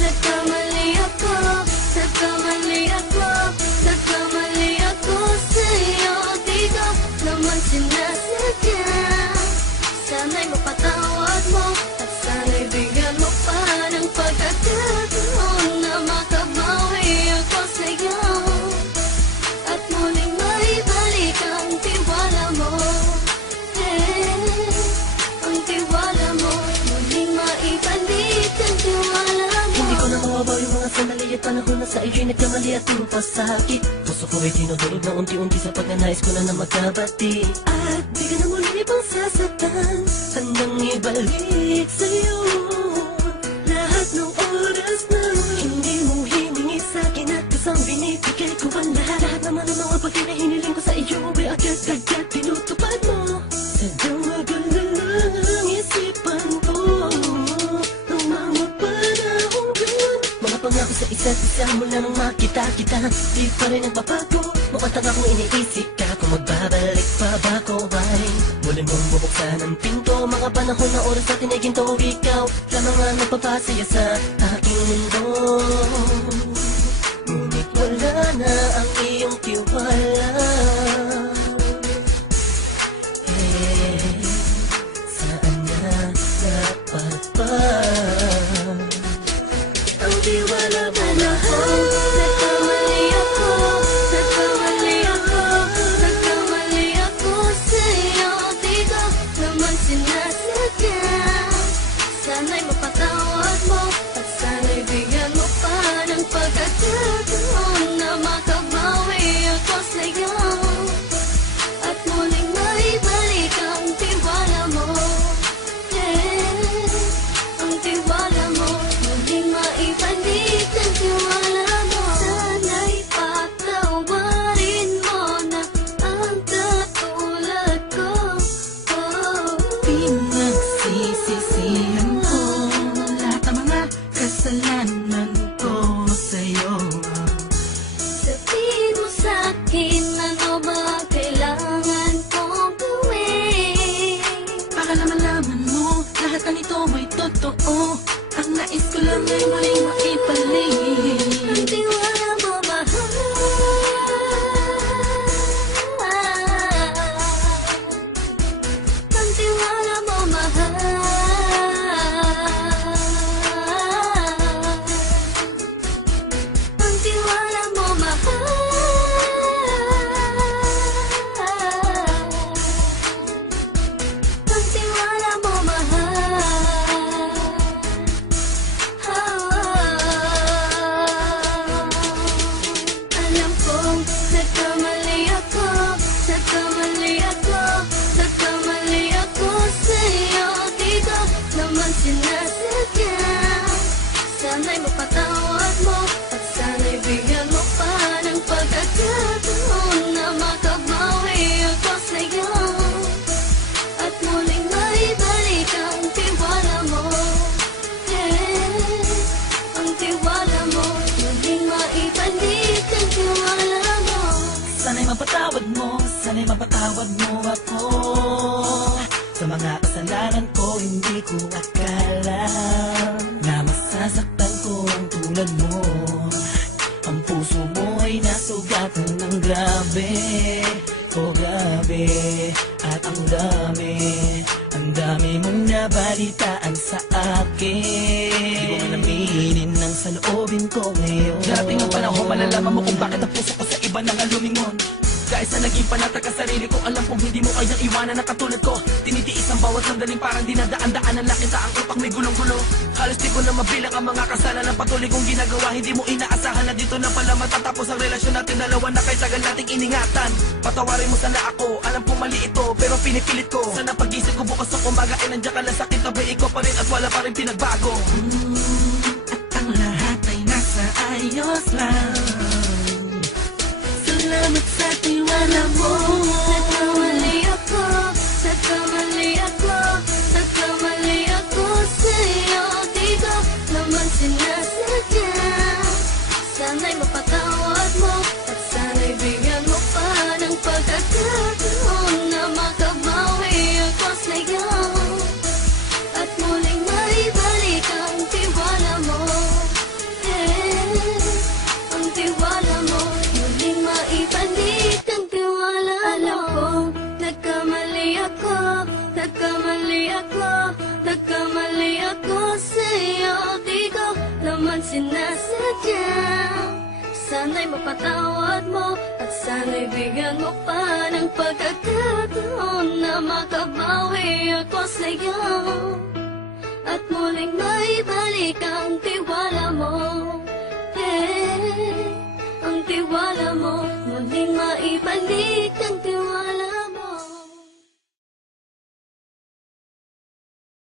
nagkamali ako, nagkamali ako, nagkamali ako sa'yo. Di ko naman sinasadya. Sana'y mapatawad mo at sana'y bigyan mo pa ng pagkakataon na makabawi ako sa'yo at muling maibalik ang tiwala mo. Ang tiwala mo, muling maibalik ang tiwala mo. Hindi ko na mawabaw yung mga sandali at panahon na sa iyo'y nagkamali at puro pasakit. Puso ko ay tinudurog na unti-unti sa pagkanais ko na magkabati. At di ka na muli ibang sasaktan, handang ibalik sa'yo lahat ng oras na hindi mo hiningi sa'kin at kusang binibigay ko ang lahat. Lahat naman ng mga bagay na hiniling ko sa iyo ay agad-agad tinutupad mo. Sadyang magulo lang ang isipan ko ng mga panahong yun. Mga pangako sa isa't isa mula nang makita kita, di pa rin nagbabago. Mukhang akong iniisip ka kung magbabalik pa ba ko ay muli mong bubuksan ang pinto. Mga panahon na oras natin ay ginto. Ikaw lamang ang nagpapasaya sa aking mundo. Ngunit wala na ang iyong tiwala. Saan na dapat ba ang tiwala mo mahal? Nagkamali ako, nagkamali ako, nagkamali ako sa'yo. Di ko naman sinasadya. Sana'y mapatawad mo at sana'y bigyan mo pa ng pagkakataon na makabawi ako sa'yo at muling maibalik ang tiwala mo. Ang tiwala mo, muling maibalik ang tiwala mo. Sana'y patawarin mo na ang katulad ko. Pinagsisisihan ko lahat ng mga kasalanan ko sa'yo. Sabihin mo sa'kin ano ba kailangan kong gawin. Baka malaman mo lahat ng ito ay totoo. Ang nais ko lang ay muling maibalik Ang tiwala mo mahal. Ang tiwala mo mahal. Ang tiwala mo mahal. Ang tiwala mo mahal. Alam kong nagkamali ako, nagkamali ako, nagkamali ako sa'yo. Di ko naman sinasadya. Sana'y mapatawad mo at sana'y bigyan mo pa ng pagkakataon na makabawi ako sa'yo at muling maibalik ang tiwala mo. Ang tiwala mo, muling maibalik ang tiwala mo. Sana'y mapatawad mo, sana'y mapatawad mo ako sa mga kasalanan ko. Hindi ko akala na masasaktan ko ang tulad mo. Ang puso mo ay nasugatan ng grabe, oh grabe. At ang dami mong nabalitaan sa akin. Di ko man aminin ang saloobin ko ngayon. Darating ang panahon, malalaman mo kung bakit ang puso ko sa iba nang alumingon. Dahil sa naging panatag ka sarili ko, alam kong hindi mo kayang iwanan na katulad ko. Tinitiis ang bawat sandaling parang dinadaan-daan ang lakita ang utak may gulong-gulo. Halos di ko na mabilang ang mga kasalanan patuloy kong ginagawa. Hindi mo inaasahan na dito na pala matatapos ang relasyon natin dalawa na kay tagal nating iningatan. Patawarin mo sana ako, alam kong mali ito pero pinipilit ko. Sana pag-isip ko bukas ng umaga ay nandiyan ka lang sa akin, tabi ikaw pa rin at wala pa rin pinagbago. At ang lahat ay nasa ayos lang. Salamat sa tiwala mo. Nagkamali ako, nagkamali ako, nagkamali ako sa'yo. Di ko naman sinasadya. Sana'y mapatawad mo at sana'y bigyan mo pa ng pagkakataon na makabawi ako sa'yo at muling maibalik ang tiwala mo. nagkamali ako sa'yo. Di ko naman sinasadya. Sana'y mapatawad mo at sana'y bigyan mo pa ng pagkakataon na makabawi ako sa'yo at muling maibalik ang tiwala mo. Ang tiwala mo muling maibalik